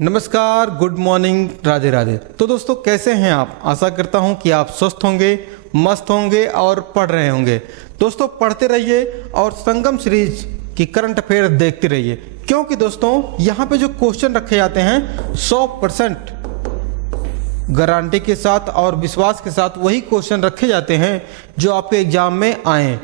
नमस्कार, good morning, Radhe Radhe. तो दोस्तों कैसे हैं आप? आशा करता हूं कि आप स्वस्थ होंगे, मस्त होंगे और पढ़ रहे होंगे। दोस्तों पढ़ते रहिए और संगम सीरीज की करंट अफेयर देखते रहिए, क्योंकि दोस्तों यहाँ पे जो क्वेश्चन रखे जाते हैं 100% गारंटी के साथ और विश्वास के साथ वही क्वेश्चन रखे जाते हैं जो आपके एग्जाम में आए।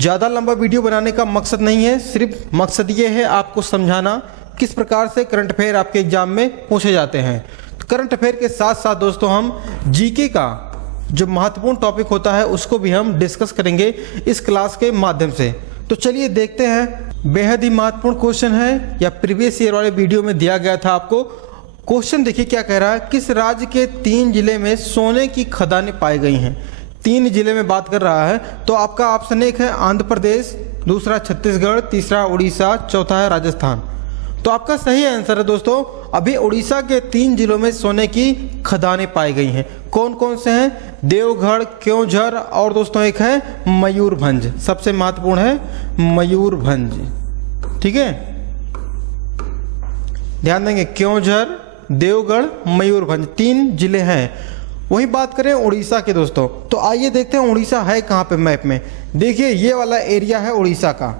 ज़्यादा लंबा वीडियो बनाने का मकसद नहीं है, सिर्फ मकसद ये है आपको समझाना किस प्रकार से करंट अफेयर आपके एग्जाम में पूछे जाते हैं। तो करंट अफेयर के साथ साथ दोस्तों हम जीके का जो महत्वपूर्ण टॉपिक होता है उसको भी हम डिस्कस करेंगे इस क्लास के माध्यम से। तो चलिए देखते हैं, बेहद ही महत्वपूर्ण क्वेश्चन है या प्रीवियस ईयर वाले वीडियो में दिया गया था आपको। क्वेश्चन देखिए क्या कह रहा है, किस राज्य के 3 जिले में सोने की खदानें पाई गई हैं? 3 जिले में बात कर रहा है। तो आपका ऑप्शन एक है आंध्र प्रदेश, दूसरा छत्तीसगढ़, तीसरा उड़ीसा, चौथा है राजस्थान। तो आपका सही आंसर है दोस्तों, अभी उड़ीसा के 3 जिलों में सोने की खदानें पाई गई हैं। कौन कौन से हैं? देवगढ़, क्योंझर और दोस्तों एक है मयूरभंज। सबसे महत्वपूर्ण है मयूरभंज, ठीक है, ध्यान देंगे। क्योंझर, देवगढ़, मयूरभंज 3 जिले हैं। वही बात करें उड़ीसा के दोस्तों, तो आइए देखते हैं उड़ीसा है कहाँ पे मैप में। देखिए ये वाला एरिया है उड़ीसा का।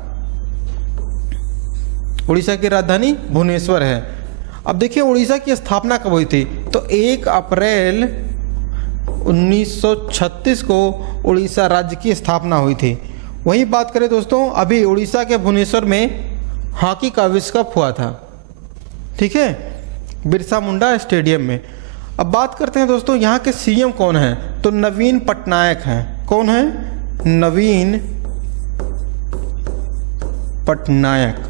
उड़ीसा की राजधानी भुवनेश्वर है। अब देखिए उड़ीसा की स्थापना कब हुई थी? तो 1 अप्रैल 1936 को उड़ीसा राज्य की स्थापना हुई थी। वही बात करें दोस्तों, अभी उड़ीसा के भुवनेश्वर में हॉकी का विश्व कप हुआ था, ठीक है, बिरसा मुंडा स्टेडियम में। अब बात करते हैं दोस्तों यहाँ के सीएम कौन हैं? तो नवीन पटनायक हैं। कौन है? नवीन पटनायक।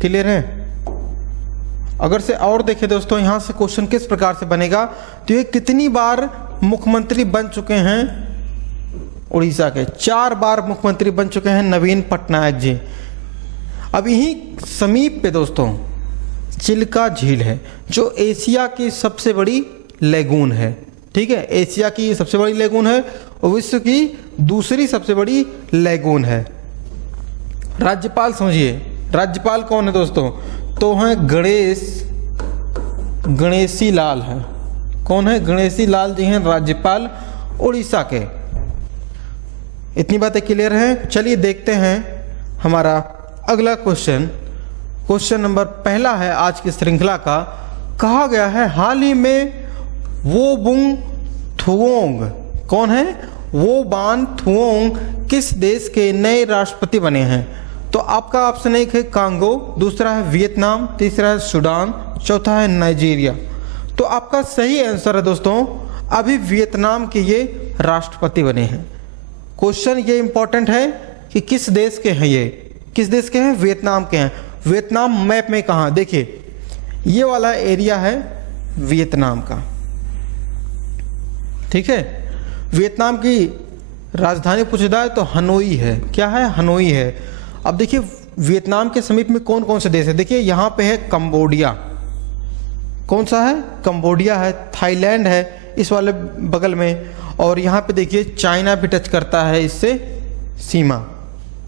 क्लियर है? अगर से और देखें दोस्तों यहाँ से क्वेश्चन किस प्रकार से बनेगा, तो ये कितनी बार मुख्यमंत्री बन चुके हैं उड़ीसा के? 4 बार मुख्यमंत्री बन चुके हैं नवीन पटनायक जी। अब यहीं समीप पे दोस्तों चिल्का झील है जो एशिया की सबसे बड़ी लेगून है, ठीक है, एशिया की सबसे बड़ी लेगून है और विश्व की दूसरी सबसे बड़ी लेगून है। राज्यपाल समझिए, राज्यपाल कौन है दोस्तों? तो हैं गणेशी लाल है। कौन है? गणेशी लाल जी हैं राज्यपाल उड़ीसा के। इतनी बातें क्लियर हैं। चलिए देखते हैं हमारा अगला क्वेश्चन। क्वेश्चन नंबर पहला है आज की श्रृंखला का। कहा गया है हाल ही में वो बुंग थुओंग, कौन है? वो बान थुओंग किस देश के नए राष्ट्रपति बने हैं? तो आपका ऑप्शन एक है कांगो, दूसरा है वियतनाम, तीसरा है सूडान, चौथा है नाइजीरिया। तो आपका सही आंसर है दोस्तों, अभी वियतनाम के ये राष्ट्रपति बने हैं। क्वेश्चन ये इंपॉर्टेंट है कि किस देश के हैं ये? किस देश के हैं? वियतनाम के हैं। वियतनाम मैप में कहाँ? देखिए ये वाला एरिया है वियतनाम का, ठीक है। वियतनाम की राजधानी पूछा जाए तो हनोई है। क्या है? हनोई है। अब देखिए वियतनाम के समीप में कौन कौन से देश है? देखिए यहाँ पे है कंबोडिया। कौन सा है? कंबोडिया है। थाईलैंड है इस वाले बगल में, और यहाँ पे देखिए चाइना भी टच करता है इससे सीमा।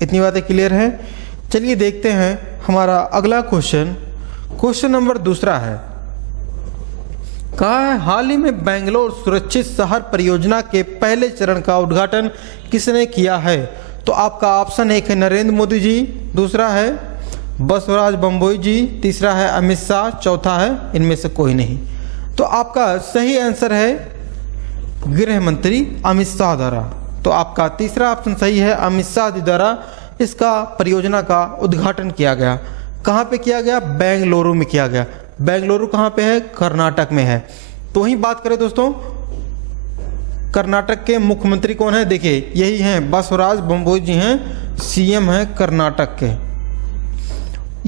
इतनी बातें क्लियर है। चलिए देखते हैं हमारा अगला क्वेश्चन। क्वेश्चन नंबर दूसरा है, कहा है हाल ही में बेंगलोर सुरक्षित शहर परियोजना के पहले चरण का उद्घाटन किसने किया है? तो आपका ऑप्शन एक है नरेंद्र मोदी जी, दूसरा है बसवराज बम्बोई जी, तीसरा है अमित शाह, चौथा है इनमें से कोई नहीं। तो आपका सही आंसर है गृह मंत्री अमित शाह द्वारा। तो आपका तीसरा ऑप्शन सही है, अमित शाह जी द्वारा इसका परियोजना का उद्घाटन किया गया। कहाँ पे किया गया? बेंगलुरु में किया गया। बेंगलुरु कहाँ पे है? कर्नाटक में है। तो वहीं बात करें दोस्तों, कर्नाटक के मुख्यमंत्री कौन है? देखिए यही हैं बसवराज बम्बोई जी हैं, सीएम हैं कर्नाटक के।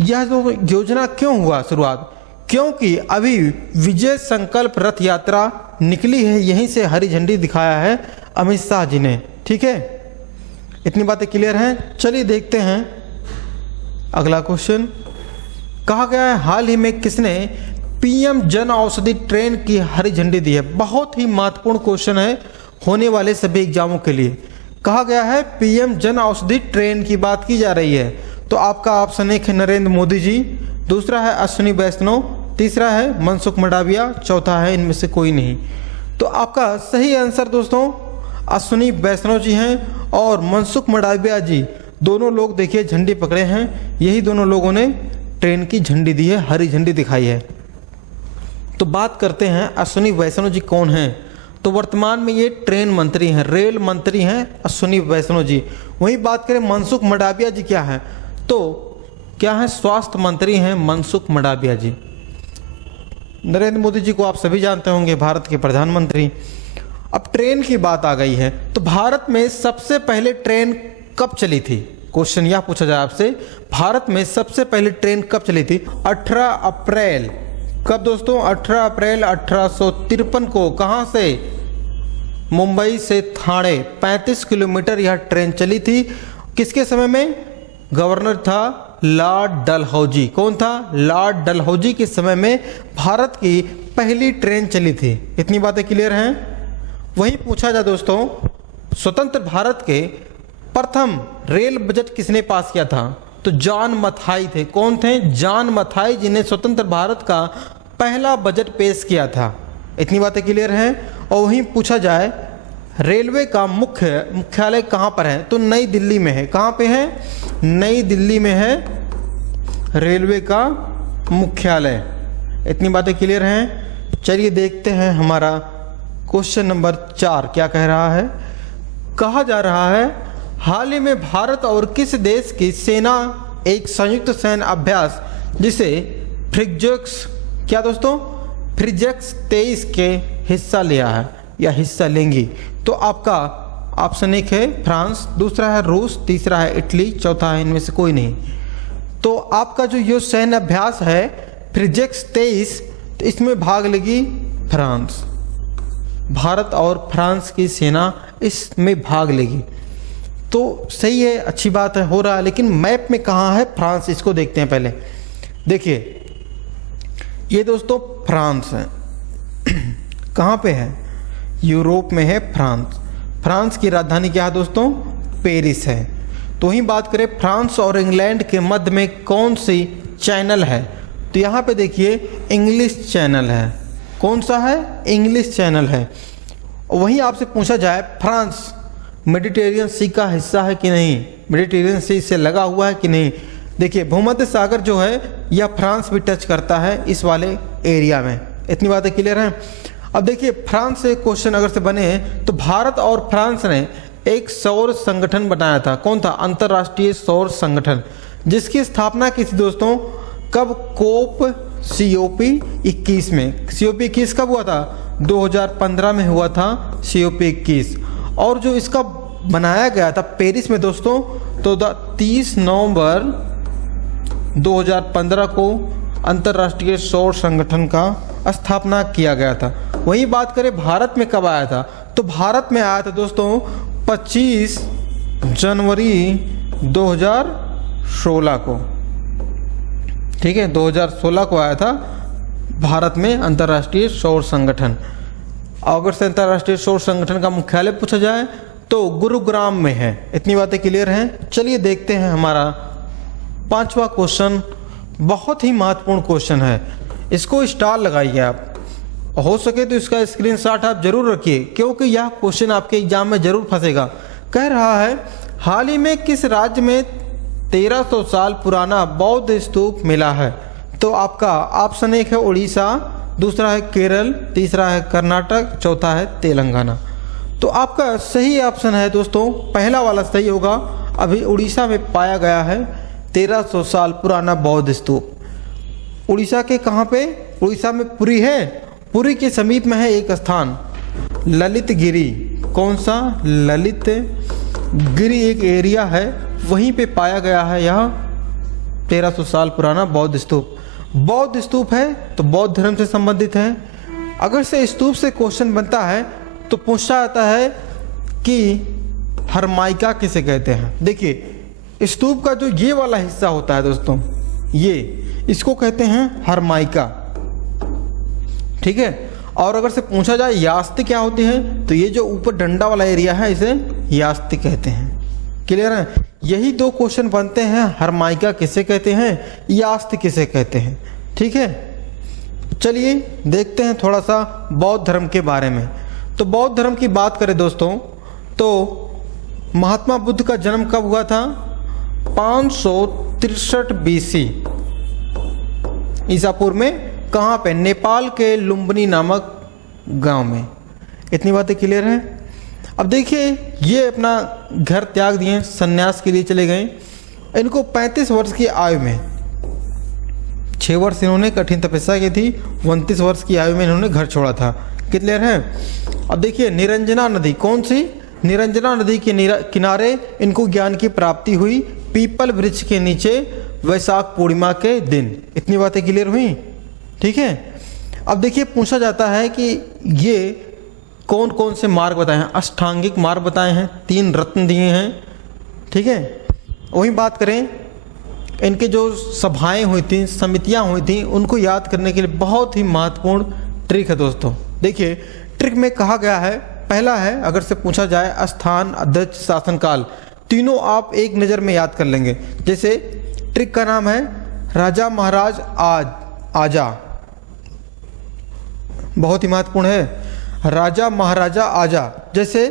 यह जो योजना क्यों हुआ शुरुआत? क्योंकि अभी विजय संकल्प रथ यात्रा निकली है, यहीं से हरी झंडी दिखाया है अमित शाह जी ने, ठीक है। इतनी बातें क्लियर हैं। चलिए देखते हैं अगला क्वेश्चन। कहा गया है हाल ही में किसने पीएम जन औषधि ट्रेन की हरी झंडी दी है? बहुत ही महत्वपूर्ण क्वेश्चन है होने वाले सभी एग्जामों के लिए। कहा गया है पीएम जन औषधि ट्रेन की बात की जा रही है। तो आपका ऑप्शन एक है नरेंद्र मोदी जी, दूसरा है अश्विनी वैष्णव, तीसरा है मनसुख मंडाविया, चौथा है इनमें से कोई नहीं। तो आपका सही आंसर दोस्तों अश्विनी वैष्णव जी हैं और मनसुख मंडाविया जी, दोनों लोग देखिए झंडी पकड़े हैं, यही दोनों लोगों ने ट्रेन की झंडी दी है, हरी झंडी दिखाई है। तो बात करते हैं अश्विनी वैष्णव जी कौन हैं। तो वर्तमान में ये ट्रेन मंत्री हैं, रेल मंत्री हैं अश्विनी वैष्णव जी। वहीं बात करें मनसुख मंडाविया जी क्या हैं, तो क्या है, स्वास्थ्य मंत्री हैं मनसुख मंडाविया जी। नरेंद्र मोदी जी को आप सभी जानते होंगे, भारत के प्रधानमंत्री। अब ट्रेन की बात आ गई है, तो भारत में सबसे पहले ट्रेन कब चली थी? क्वेश्चन यह पूछा जाए आपसे, भारत में सबसे पहले ट्रेन कब चली थी? 18 अप्रैल, कब दोस्तों? 18 अप्रैल 1853 को। कहां से? मुंबई से ठाणे, 35 किलोमीटर यह ट्रेन चली थी। किसके समय में? गवर्नर था लॉर्ड डलहौजी। कौन था? लॉर्ड डलहौजी के समय में भारत की पहली ट्रेन चली थी। इतनी बातें क्लियर हैं? वहीं पूछा जाए दोस्तों, स्वतंत्र भारत के प्रथम रेल बजट किसने पास किया था? तो जॉन मथाई थे। कौन थे? जॉन मथाई जी ने स्वतंत्र भारत का पहला बजट पेश किया था। इतनी बातें क्लियर हैं? और वहीं पूछा जाए रेलवे का मुख्यालय कहाँ पर है? तो नई दिल्ली में है। कहाँ पे है? नई दिल्ली में है रेलवे का मुख्यालय। इतनी बातें क्लियर हैं? चलिए देखते हैं हमारा क्वेश्चन नंबर 4 क्या कह रहा है। कहा जा रहा है हाल ही में भारत और किस देश की सेना एक संयुक्त सैन्य अभ्यास जिसे फ्रिगेक्स, क्या दोस्तों? फ्रिगेक्स 23 के हिस्सा लिया है या हिस्सा लेंगी? तो आपका ऑप्शन 1 है फ्रांस, दूसरा है रूस, तीसरा है इटली, चौथा है इनमें से कोई नहीं। तो आपका जो ये सैन्य अभ्यास है फ्रिगेक्स 23, तो इसमें भाग लेगी फ्रांस। भारत और फ्रांस की सेना इसमें भाग लेगी। तो सही है, अच्छी बात है, हो रहा है। लेकिन मैप में कहाँ है फ्रांस, इसको देखते हैं पहले। देखिए ये दोस्तों फ्रांस है। कहाँ पे है? यूरोप में है फ्रांस। फ्रांस की राजधानी क्या है दोस्तों? पेरिस है। तो वहीं बात करें फ्रांस और इंग्लैंड के मध्य में कौन सी चैनल है? तो यहाँ पे देखिए इंग्लिश चैनल है। कौन सा है? इंग्लिश चैनल है। वहीं आपसे पूछा जाए फ्रांस मेडिटेरियन सी का हिस्सा है कि नहीं, मेडिटेरियन सी से लगा हुआ है कि नहीं। देखिए भूमध्य सागर जो है यह फ्रांस भी टच करता है इस वाले एरिया में। इतनी बातें क्लियर हैं? अब देखिए फ्रांस से क्वेश्चन अगर से बने तो भारत और फ्रांस ने एक सौर संगठन बनाया था। कौन था? अंतर्राष्ट्रीय सौर संगठन, जिसकी स्थापना की थी दोस्तों कब? COP 21 में। COP 21 कब हुआ था? 2015 में हुआ था COP 21। और जो इसका बनाया गया था पेरिस में दोस्तों, तो 30 नवंबर 2015 को अंतर्राष्ट्रीय सौर संगठन का स्थापना किया गया था। वहीं बात करें भारत में कब आया था, तो भारत में आया था दोस्तों 25 जनवरी 2016 को। ठीक है, 2016 को आया था भारत में अंतर्राष्ट्रीय सौर संगठन। अगर से अंतर्राष्ट्रीय सौर संगठन का मुख्यालय पूछा जाए तो गुरुग्राम में है। इतनी बातें क्लियर हैं? चलिए देखते हैं हमारा 5वां क्वेश्चन। बहुत ही महत्वपूर्ण क्वेश्चन है, इसको स्टार लगाइए आप। हो सके तो इसका स्क्रीनशॉट आप जरूर रखिए, क्योंकि यह क्वेश्चन आपके एग्जाम में जरूर फंसेगा। कह रहा है हाल ही में किस राज्य में 1300 साल पुराना बौद्ध स्तूप मिला है? तो आपका ऑप्शन 1 है उड़ीसा, दूसरा है केरल, तीसरा है कर्नाटक, चौथा है तेलंगाना। तो आपका सही ऑप्शन है दोस्तों पहला वाला सही होगा। अभी उड़ीसा में पाया गया है 1300 साल पुराना बौद्ध स्तूप। उड़ीसा के कहाँ पे? उड़ीसा में पुरी है। पुरी के समीप में है एक स्थान ललित गिरी। कौन सा? ललित गिरी एक एरिया है, वहीं पे पाया गया है यह 1300 साल पुराना बौद्ध स्तूप। बौद्ध स्तूप है तो बौद्ध धर्म से संबंधित है। अगर से स्तूप से क्वेश्चन बनता है तो पूछा जाता है कि हरमाइका किसे कहते हैं। देखिए स्तूप का जो ये वाला हिस्सा होता है दोस्तों, ये इसको कहते हैं हरमाइका। ठीक है, और अगर से पूछा जाए यास्ति क्या होती है, तो ये जो ऊपर डंडा वाला एरिया है इसे यास्ति कहते हैं। क्लियर है? यही दो क्वेश्चन बनते हैं, हरमाइका किसे कहते हैं, यास्क किसे कहते हैं। ठीक है, चलिए देखते हैं थोड़ा सा बौद्ध धर्म के बारे में। तो बौद्ध धर्म की बात करें दोस्तों, तो महात्मा बुद्ध का जन्म कब हुआ था? 563 BC ईसा पूर्व में। कहाँ पे? नेपाल के लुम्बिनी नामक गांव में। इतनी बातें क्लियर हैं। अब देखिए, ये अपना घर त्याग दिए, सन्यास के लिए चले गए। इनको 35 वर्ष की आयु में, 6 वर्ष इन्होंने कठिन तपस्या की थी, 29 वर्ष की आयु में इन्होंने घर छोड़ा था। क्लियर है। अब देखिए, निरंजना नदी, कौन सी? निरंजना नदी के किनारे इनको ज्ञान की प्राप्ति हुई, पीपल वृक्ष के नीचे, वैशाख पूर्णिमा के दिन। इतनी बातें क्लियर हुई। ठीक है। अब देखिए, पूछा जाता है कि ये कौन कौन से मार्ग बताए हैं? अष्टांगिक मार्ग बताए हैं, 3 रत्न दिए हैं। ठीक है। वही बात करें, इनके जो सभाएं हुई थी, समितियां हुई थी, उनको याद करने के लिए बहुत ही महत्वपूर्ण ट्रिक है दोस्तों। देखिए, ट्रिक में कहा गया है, पहला है, अगर से पूछा जाए, स्थान, अध्यक्ष, शासनकाल, तीनों आप एक नज़र में याद कर लेंगे। जैसे ट्रिक का नाम है राजा महाराज आजा, बहुत ही महत्वपूर्ण है, राजा महाराजा आजा। जैसे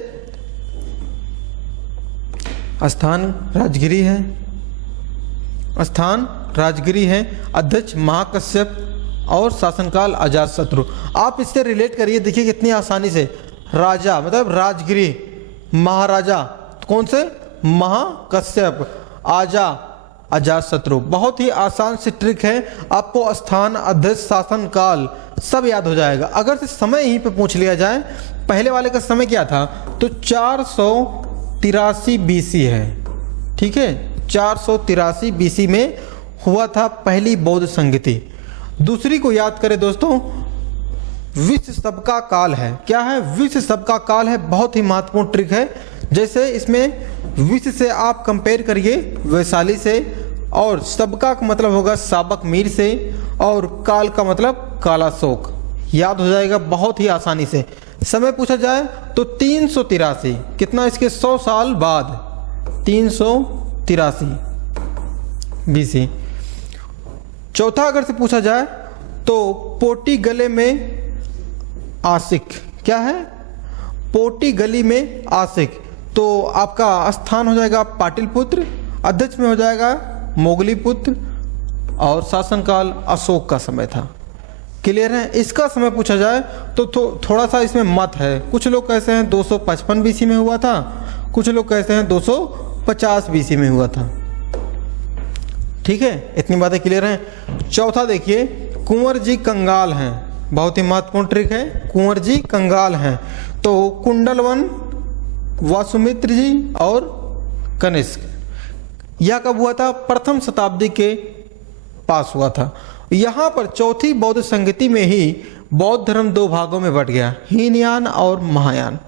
स्थान राजगिरी है, स्थान राजगिरी है, अध्यक्ष महाकश्यप और शासनकाल अजातशत्रु। आप इससे रिलेट करिए, देखिए कितनी आसानी से। राजा मतलब राजगिरी, महाराजा कौन से? महाकश्यप, आजा अजातशत्रु। बहुत ही आसान सी ट्रिक है, आपको स्थान, अध्यक्ष, शासन काल सब याद हो जाएगा। अगर से समय यहीं पे पूछ लिया जाए, पहले वाले का समय क्या था? तो 483 BC है। ठीक है, 483 BC में हुआ था पहली बौद्ध संगति। दूसरी को याद करें दोस्तों, विश्व सबका काल है। क्या है? विश्व सबका काल है। बहुत ही महत्वपूर्ण ट्रिक है। जैसे इसमें विश्व से आप कंपेयर करिए वैशाली से, और सबका का मतलब होगा साबक मीर से, और काल का मतलब कालाशोक। याद हो जाएगा बहुत ही आसानी से। समय पूछा जाए तो 383, कितना? इसके 100 साल बाद, 383 BC। चौथा अगर से पूछा जाए तो पोटी गले में आशिक। क्या है? पोटी गली में आशिक। तो आपका स्थान हो जाएगा पाटिलपुत्र, अध्यक्ष में हो जाएगा मोगलीपुत्र, और शासनकाल अशोक का समय था। क्लियर है। इसका समय पूछा जाए तो थोड़ा सा इसमें मत है। कुछ लोग कहते हैं 255 BC में हुआ था, कुछ लोग कहते हैं 250 BC में हुआ था। ठीक है, इतनी बातें क्लियर हैं। चौथा देखिए, कुंवर जी कंगाल हैं। बहुत ही महत्वपूर्ण ट्रिक है, कुंवर जी कंगाल हैं। तो कुंडलवन, वासुमित्र जी और कनिष्क। यह कब हुआ था? प्रथम शताब्दी के पास हुआ था। यहाँ पर चौथी बौद्ध संगति में ही बौद्ध धर्म 2 भागों में बट गया, हीनयान और महायान।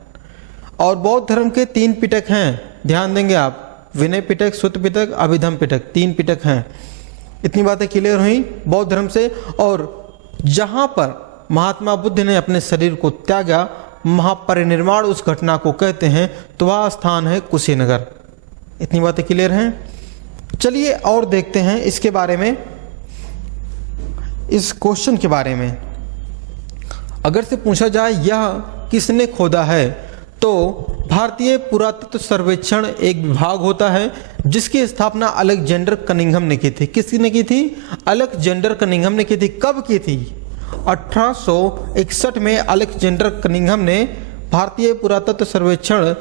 और बौद्ध धर्म के 3 पिटक हैं, ध्यान देंगे आप, विनय पिटक, सुत्त पिटक, अभिधम पिटक, 3 पिटक हैं। इतनी बातें क्लियर हुई बौद्ध धर्म से। और जहाँ पर महात्मा बुद्ध ने अपने शरीर को त्यागा, महापरिनिर्वाण उस घटना को कहते हैं, तो वह स्थान है कुशीनगर। इतनी बातें क्लियर हैं। चलिए और देखते हैं इसके बारे में, इस क्वेश्चन के बारे में। अगर से पूछा जाए यह किसने खोदा है, तो भारतीय पुरातत्व सर्वेक्षण एक विभाग होता है जिसकी स्थापना अलेक्जेंडर कनिंघम ने की थी। किसने की थी? अलेक्जेंडर कनिंघम ने की थी। कब की थी? 1861 में अलेक्जेंडर कनिंघम ने भारतीय पुरातत्व सर्वेक्षण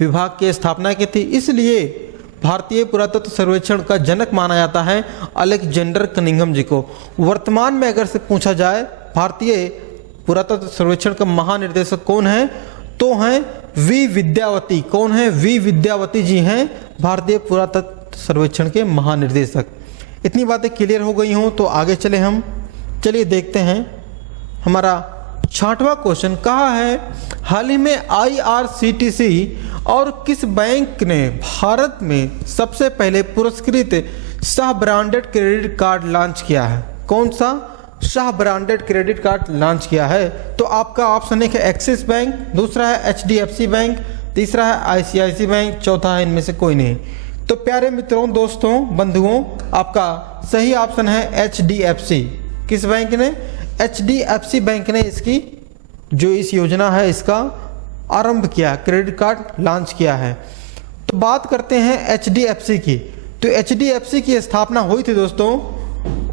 विभाग की स्थापना की थी। इसलिए भारतीय पुरातत्व सर्वेक्षण का जनक माना जाता है अलेक्जेंडर कनिंघम जी को। वर्तमान में अगर से पूछा जाए भारतीय पुरातत्व सर्वेक्षण का महानिर्देशक कौन है, तो हैं वी विद्यावती। कौन है? वी विद्यावती जी हैं भारतीय पुरातत्व सर्वेक्षण के महानिर्देशक। इतनी बातें क्लियर हो गई हों तो आगे चले हम। चलिए देखते हैं हमारा 6वां क्वेश्चन। कहा है, हाल ही में IRCTC और किस बैंक ने भारत में सबसे पहले पुरस्कृत Shah branded credit card launch किया है? कौन सा Shah branded credit card launch किया है? तो आपका ऑप्शन एक है एक्सिस बैंक, दूसरा है HDFC बैंक, तीसरा है ICICI बैंक, चौथा है इनमें से कोई नहीं। तो प्यारे मित्रों, दोस्तों, बंधुओं, आपका सही ऑप्शन है HDFC। किस बैंक ने? HDFC बैंक ने इसकी जो इस योजना है इसका आरंभ किया, क्रेडिट कार्ड लॉन्च किया है। तो बात करते हैं HDFC की। तो HDFC की स्थापना हुई थी दोस्तों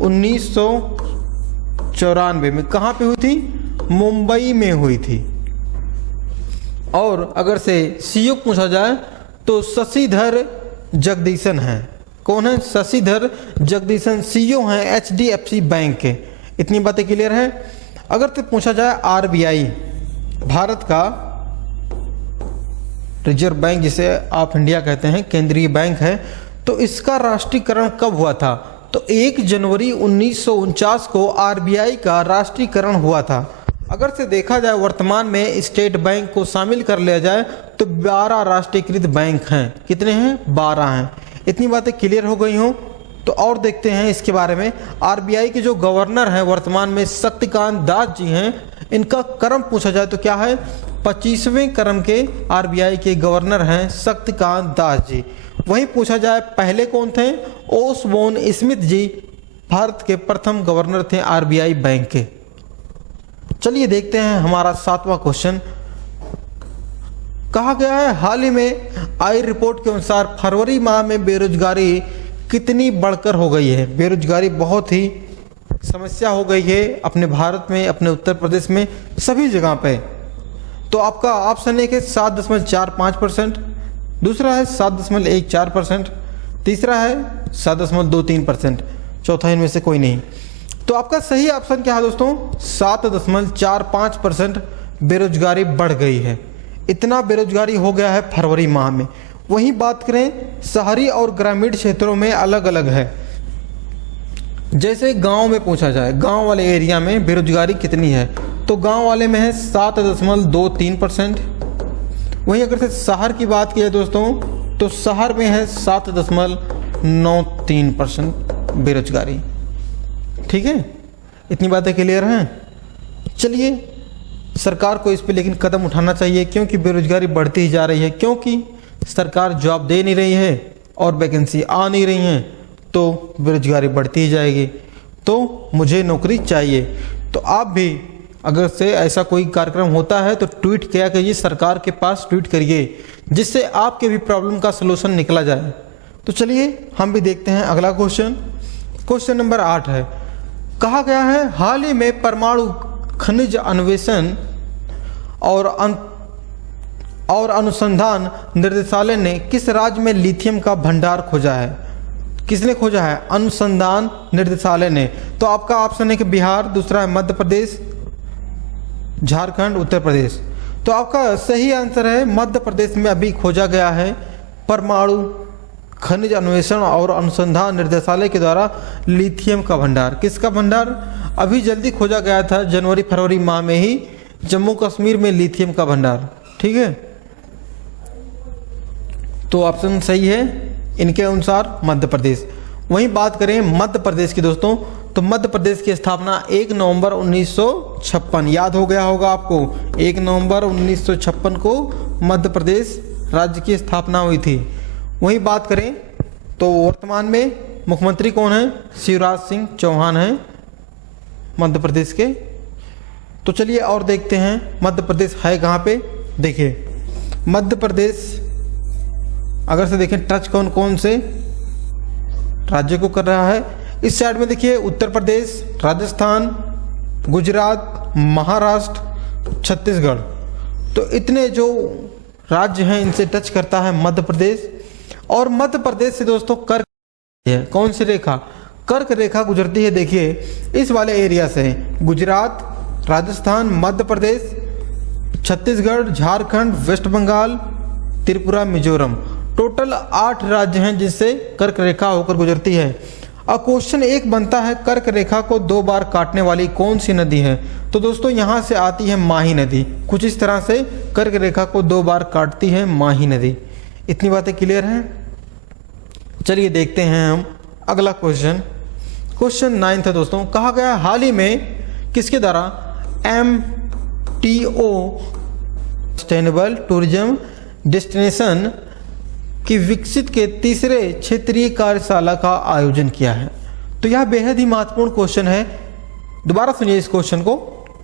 1994 में। कहाँ पे हुई थी? मुंबई में हुई थी। और अगर से CEO पूछा जाए तो शशिधर जगदीशन है। कौन है? शशिधर जगदीशन CEO हैं HDFC बैंक के। इतनी बातें क्लियर हैं। अगर तो पूछा जाए RBI, भारत का रिजर्व बैंक जिसे आप इंडिया कहते हैं, केंद्रीय बैंक है, तो इसका राष्ट्रीयकरण कब हुआ था? तो 1 जनवरी 1949 को RBI का राष्ट्रीयकरण हुआ था। अगर से देखा जाए वर्तमान में स्टेट बैंक को शामिल कर लिया जाए तो 12 राष्ट्रीयकृत बैंक हैं। कितने हैं? 12 हैं। इतनी बातें क्लियर हो गई हों तो और देखते हैं इसके बारे में। RBI के जो गवर्नर हैं वर्तमान में शक्तिकांत दास जी हैं। इनका क्रम पूछा जाए तो क्या है? 25वें क्रम के RBI के गवर्नर हैं शक्तिकांत दास जी। वहीं पूछा जाए पहले कौन थे? ओसबोर्न स्मिथ जी भारत के प्रथम गवर्नर थे RBI बैंक के। चलिए देखते हैं हमारा 7वां क्वेश्चन। कहा गया है हाल ही में आई रिपोर्ट के अनुसार फरवरी माह में बेरोजगारी कितनी बढ़कर हो गई है? बेरोजगारी बहुत ही समस्या हो गई है अपने भारत में, अपने उत्तर प्रदेश में, सभी जगह पे। तो आपका ऑप्शन एक है 7.45%, दूसरा है 7.14%, तीसरा है 7.23%, चौथा इनमें से कोई नहीं। तो आपका सही ऑप्शन क्या है दोस्तों? 7.45% बेरोजगारी बढ़ गई है। इतना बेरोजगारी हो गया है फरवरी माह में। वहीं बात करें शहरी और ग्रामीण क्षेत्रों में अलग अलग है। जैसे गांव में पूछा जाए, गांव वाले एरिया में बेरोजगारी कितनी है? तो गांव वाले में है 7.23%। वहीं अगर से शहर की बात की जाए दोस्तों तो शहर में है 7.93% बेरोजगारी। ठीक है, इतनी बातें क्लियर हैं। चलिए, सरकार को इस पे लेकिन कदम उठाना चाहिए क्योंकि बेरोजगारी बढ़ती ही जा रही है। क्योंकि सरकार जॉब दे नहीं रही है और वैकेंसी आ नहीं रही हैं तो बेरोजगारी बढ़ती ही जाएगी। तो मुझे नौकरी चाहिए। तो आप भी अगर से ऐसा कोई कार्यक्रम होता है तो ट्वीट किया कीजिए, सरकार के पास ट्वीट करिए, जिससे आपके भी प्रॉब्लम का सलूशन निकला जाए। तो चलिए हम भी देखते हैं अगला क्वेश्चन। क्वेश्चन नंबर 8 है। कहा गया है हाल ही में परमाणु खनिज अन्वेषण और अनुसंधान निर्देशालय ने किस राज्य में लिथियम का भंडार खोजा है? किसने खोजा है? अनुसंधान निर्देशालय ने। तो आपका ऑप्शन है कि बिहार, दूसरा है मध्य प्रदेश, झारखंड, उत्तर प्रदेश। तो आपका सही आंसर है मध्य प्रदेश में अभी खोजा गया है परमाणु खनिज अन्वेषण और अनुसंधान निर्देशालय के द्वारा लिथियम का भंडार। किसका भंडार? अभी जल्दी खोजा गया था जनवरी फरवरी माह में ही जम्मू कश्मीर में लिथियम का भंडार। ठीक है, तो ऑप्शन सही है इनके अनुसार मध्य प्रदेश। वहीं बात करें मध्य प्रदेश की दोस्तों तो मध्य प्रदेश की स्थापना 1 नवंबर 1956, याद हो गया होगा आपको, 1 नवंबर 1956 को मध्य प्रदेश राज्य की स्थापना हुई थी। वहीं बात करें तो वर्तमान में मुख्यमंत्री कौन है? शिवराज सिंह चौहान हैं मध्य प्रदेश के। तो चलिए और देखते हैं मध्य प्रदेश है कहाँ पे। देखिए मध्य प्रदेश अगर से देखें टच कौन कौन से राज्य को कर रहा है। इस साइड में देखिए उत्तर प्रदेश, राजस्थान, गुजरात, महाराष्ट्र, छत्तीसगढ़। तो इतने जो राज्य हैं इनसे टच करता है मध्य प्रदेश। और मध्य प्रदेश से दोस्तों कर्क है, कौन सी रेखा? कर्क रेखा गुजरती है। देखिए इस वाले एरिया से गुजरात, राजस्थान, मध्य प्रदेश, छत्तीसगढ़, झारखंड, वेस्ट बंगाल, त्रिपुरा, मिजोरम। टोटल 8 राज्य हैं जिससे कर्क रेखा होकर गुजरती है। अब क्वेश्चन एक बनता है कर्क रेखा को 2 बार काटने वाली कौन सी नदी है? तो दोस्तों यहाँ से आती है माही नदी। कुछ इस तरह से कर्क रेखा को 2 बार काटती है माही नदी। इतनी बातें क्लियर हैं। चलिए देखते हैं हम अगला क्वेश्चन। क्वेश्चन 9 है दोस्तों। कहा गया हाल ही में किसके द्वारा MTO सस्टेनेबल टूरिज्म डेस्टिनेशन कि विकसित के तीसरे क्षेत्रीय कार्यशाला का आयोजन किया है? तो यह बेहद ही महत्वपूर्ण क्वेश्चन है। दोबारा सुनिए इस क्वेश्चन को।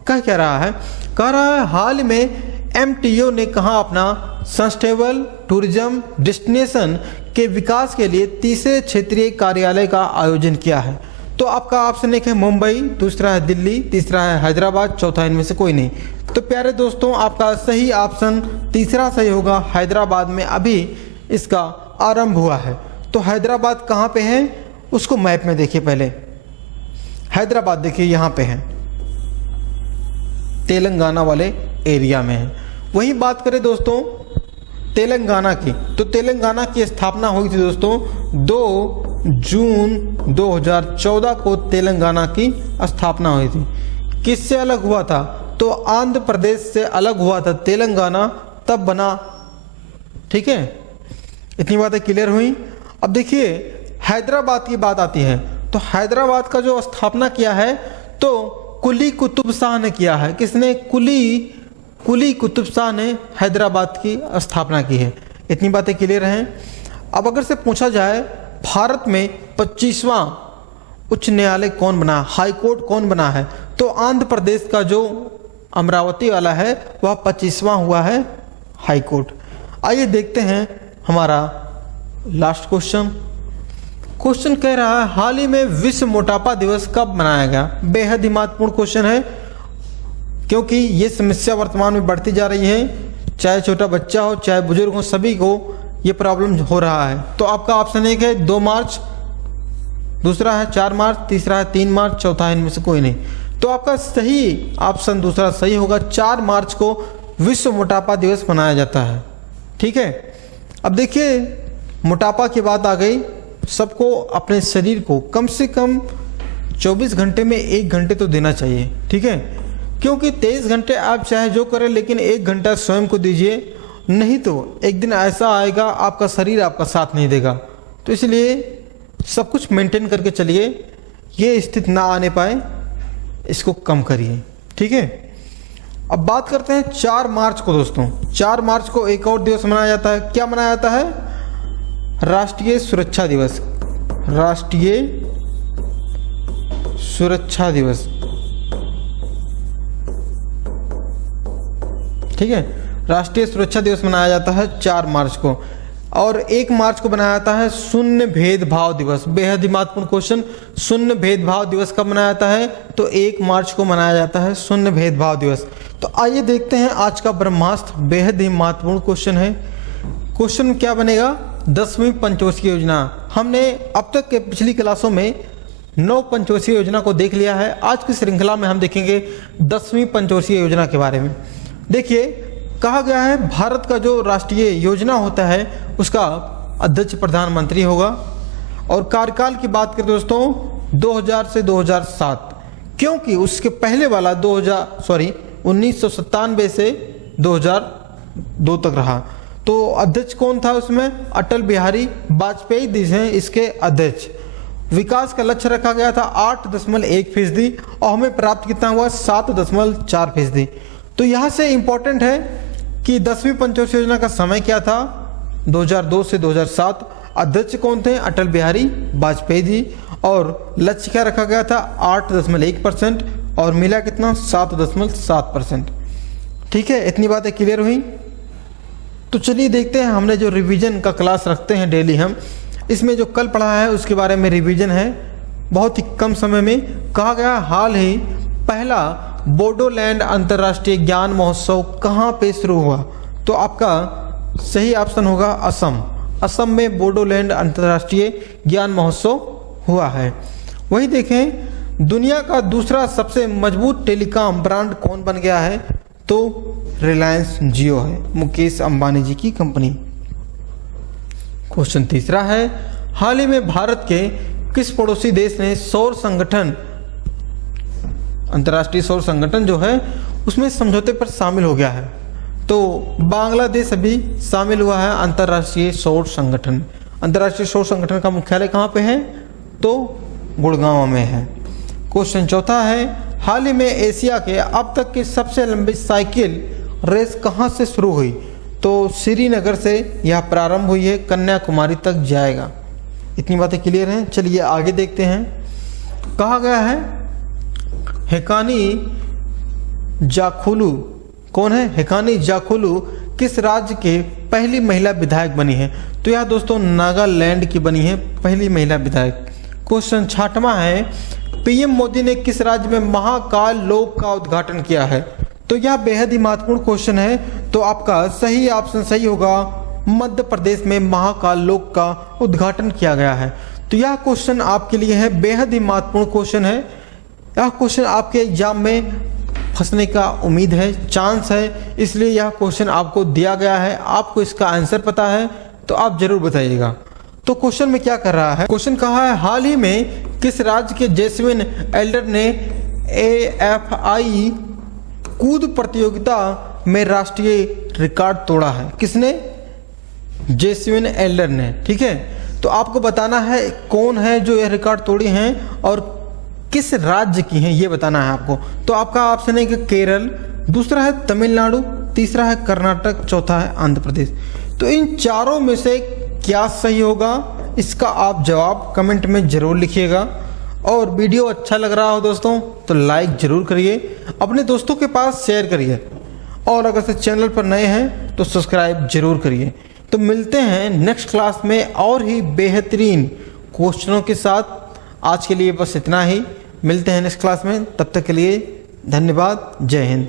क्या रहा है? कह रहा है हाल में MTO ने कहा अपना सस्टेनेबल टूरिज्म डेस्टिनेशन के विकास के लिए तीसरे क्षेत्रीय कार्यालय का आयोजन किया है। तो आपका ऑप्शन एक है मुंबई, दूसरा है दिल्ली, तीसरा है हैदराबाद, चौथा इनमें से कोई नहीं। तो प्यारे दोस्तों, आपका सही ऑप्शन तीसरा सही होगा। हैदराबाद में अभी इसका आरंभ हुआ है। तो हैदराबाद कहाँ पे है उसको मैप में देखिए। पहले हैदराबाद देखिए यहाँ पे है, तेलंगाना वाले एरिया में है। वही बात करें दोस्तों तेलंगाना की, तो तेलंगाना की स्थापना हुई थी दोस्तों 2 जून 2014 को तेलंगाना की स्थापना हुई थी। किससे अलग हुआ था? तो आंध्र प्रदेश से अलग हुआ था तेलंगाना, तब बना। ठीक है, इतनी बातें क्लियर हुई। अब देखिए हैदराबाद की बात आती है, तो हैदराबाद का जो स्थापना किया है तो कुली कुतुब शाह ने किया है। किसने? कुली कुतुब शाह ने हैदराबाद की स्थापना की है। इतनी बातें क्लियर हैं। अब अगर से पूछा जाए भारत में 25वां उच्च न्यायालय कौन बना, हाई कोर्ट कौन बना है, तो आंध्र प्रदेश का जो अमरावती वाला है वह 25वां हुआ है हाई कोर्ट। आइए देखते हैं हमारा लास्ट क्वेश्चन। क्वेश्चन कह रहा है हाल ही में विश्व मोटापा दिवस कब मनाया गया? बेहद ही महत्वपूर्ण क्वेश्चन है, क्योंकि ये समस्या वर्तमान में बढ़ती जा रही है। चाहे छोटा बच्चा हो चाहे बुजुर्ग हो, सभी को ये प्रॉब्लम हो रहा है। तो आपका ऑप्शन एक है 2 मार्च, दूसरा है 4 मार्च, तीसरा है 3 मार्च, चौथा इनमें से कोई नहीं। तो आपका सही ऑप्शन दूसरा सही होगा। 4 मार्च को विश्व मोटापा दिवस मनाया जाता है। ठीक है, अब देखिए मोटापा की बात आ गई। सबको अपने शरीर को कम से कम 24 घंटे में 1 घंटे तो देना चाहिए। ठीक है, क्योंकि 23 घंटे आप चाहे जो करें, लेकिन 1 घंटा स्वयं को दीजिए, नहीं तो एक दिन ऐसा आएगा आपका शरीर आपका साथ नहीं देगा। तो इसलिए सब कुछ मेंटेन करके चलिए, ये स्थिति ना आने पाए, इसको कम करिए। ठीक है, अब बात करते हैं 4 मार्च को दोस्तों। 4 मार्च को एक और दिवस मनाया जाता है। क्या मनाया जाता है? राष्ट्रीय सुरक्षा दिवस। राष्ट्रीय सुरक्षा दिवस। ठीक है, राष्ट्रीय सुरक्षा दिवस मनाया जाता है 4 मार्च को। और 1 मार्च को बनाया जाता है शून्य भेदभाव दिवस। बेहद ही महत्वपूर्ण क्वेश्चन, शून्य भेदभाव दिवस कब मनाया जाता है? तो 1 मार्च को मनाया जाता है शून्य भेदभाव दिवस। तो आइए देखते हैं आज का ब्रह्मास्त्र। बेहद ही महत्वपूर्ण क्वेश्चन है। क्वेश्चन क्या बनेगा? 10वीं पंचवर्षीय योजना। हमने अब तक के पिछली क्लासों में 9 पंचवर्षीय योजना को देख लिया है। आज की श्रृंखला में हम देखेंगे 10वीं पंचवर्षीय योजना के बारे में। देखिए कहा गया है भारत का जो राष्ट्रीय योजना होता है उसका अध्यक्ष प्रधानमंत्री होगा। और कार्यकाल की बात करें दोस्तों 2000 से 2007, क्योंकि उसके पहले वाला 1997 से 2002 तक रहा। तो अध्यक्ष कौन था उसमें? अटल बिहारी वाजपेयी जी हैं इसके अध्यक्ष। विकास का लक्ष्य रखा गया था 8.1% और हमें प्राप्त कितना हुआ? 7.4%। तो यहाँ से इम्पोर्टेंट है कि 10वीं पंचवर्षीय योजना का समय क्या था? 2002 से 2007। अध्यक्ष कौन थे? अटल बिहारी वाजपेयी जी। और लक्ष्य क्या रखा गया था? 8.1% और मिला कितना? 7.7%। ठीक है, इतनी बातें क्लियर हुई। तो चलिए देखते हैं, हमने जो रिवीजन का क्लास रखते हैं डेली हम, इसमें जो कल पढ़ा है उसके बारे में रिवीजन है। बहुत ही कम समय में कहा गया हाल ही पहला बोडोलैंड अंतर्राष्ट्रीय ज्ञान महोत्सव कहाँ पे शुरू हुआ? तो आपका सही ऑप्शन होगा असम। असम में बोडोलैंड अंतर्राष्ट्रीय ज्ञान महोत्सव हुआ है। वही देखें दुनिया का दूसरा सबसे मजबूत टेलीकॉम ब्रांड कौन बन गया है? तो रिलायंस जियो है, मुकेश अंबानी जी की कंपनी। क्वेश्चन तीसरा है हाल ही में भारत के किस पड़ोसी देश ने सौर संगठन, अंतर्राष्ट्रीय सौर संगठन जो है उसमें समझौते पर शामिल हो गया है? तो बांग्लादेश अभी शामिल हुआ है अंतर्राष्ट्रीय सौर संगठन। अंतर्राष्ट्रीय सौर संगठन का मुख्यालय कहाँ पे है? तो गुड़गांव में है। क्वेश्चन चौथा है हाल ही में एशिया के अब तक की सबसे लंबी साइकिल रेस कहाँ से शुरू हुई? तो श्रीनगर से यह प्रारंभ हुई है, कन्याकुमारी तक जाएगा। इतनी बातें क्लियर हैं। चलिए आगे देखते हैं। कहा गया है हेकानी जाखुलू, कौन है हेकानी जाखुलू, किस राज्य के पहली महिला विधायक बनी है? तो यह दोस्तों नागालैंड की बनी है पहली महिला विधायक। क्वेश्चन 6वां है, पीएम मोदी ने किस राज्य में महाकाल लोक का उद्घाटन किया है? तो यह बेहद ही महत्वपूर्ण क्वेश्चन है। तो आपका सही ऑप्शन सही होगा, मध्य प्रदेश में महाकाल लोक का उद्घाटन किया गया है। तो यह क्वेश्चन आपके लिए है, बेहद ही महत्वपूर्ण क्वेश्चन है। यह क्वेश्चन आपके एग्जाम में फंसने का उम्मीद है, चांस है, इसलिए यह क्वेश्चन आपको दिया गया है। आपको इसका आंसर पता है तो आप जरूर बताइएगा। तो क्वेश्चन में क्या कर रहा है? क्वेश्चन कहा है हाल ही में किस राज्य के जेस्विन एल्डर ने AFI कूद प्रतियोगिता में राष्ट्रीय रिकॉर्ड तोड़ा है? किसने? जेस्विन एल्डर ने। ठीक है, तो आपको बताना है कौन है जो यह रिकॉर्ड तोड़ी हैं और किस राज्य की हैं, ये बताना है आपको। तो आपका ऑप्शन है कि केरल, दूसरा है तमिलनाडु, तीसरा है कर्नाटक, चौथा है आंध्र प्रदेश। तो इन चारों में से क्या सही होगा, इसका आप जवाब कमेंट में जरूर लिखिएगा। और वीडियो अच्छा लग रहा हो दोस्तों तो लाइक जरूर करिए, अपने दोस्तों के पास शेयर करिए, और अगर से चैनल पर नए हैं तो सब्सक्राइब जरूर करिए। तो मिलते हैं नेक्स्ट क्लास में और ही बेहतरीन क्वेश्चनों के साथ। आज के लिए बस इतना ही, मिलते हैं नेक्स्ट क्लास में, तब तक के लिए धन्यवाद, जय हिंद।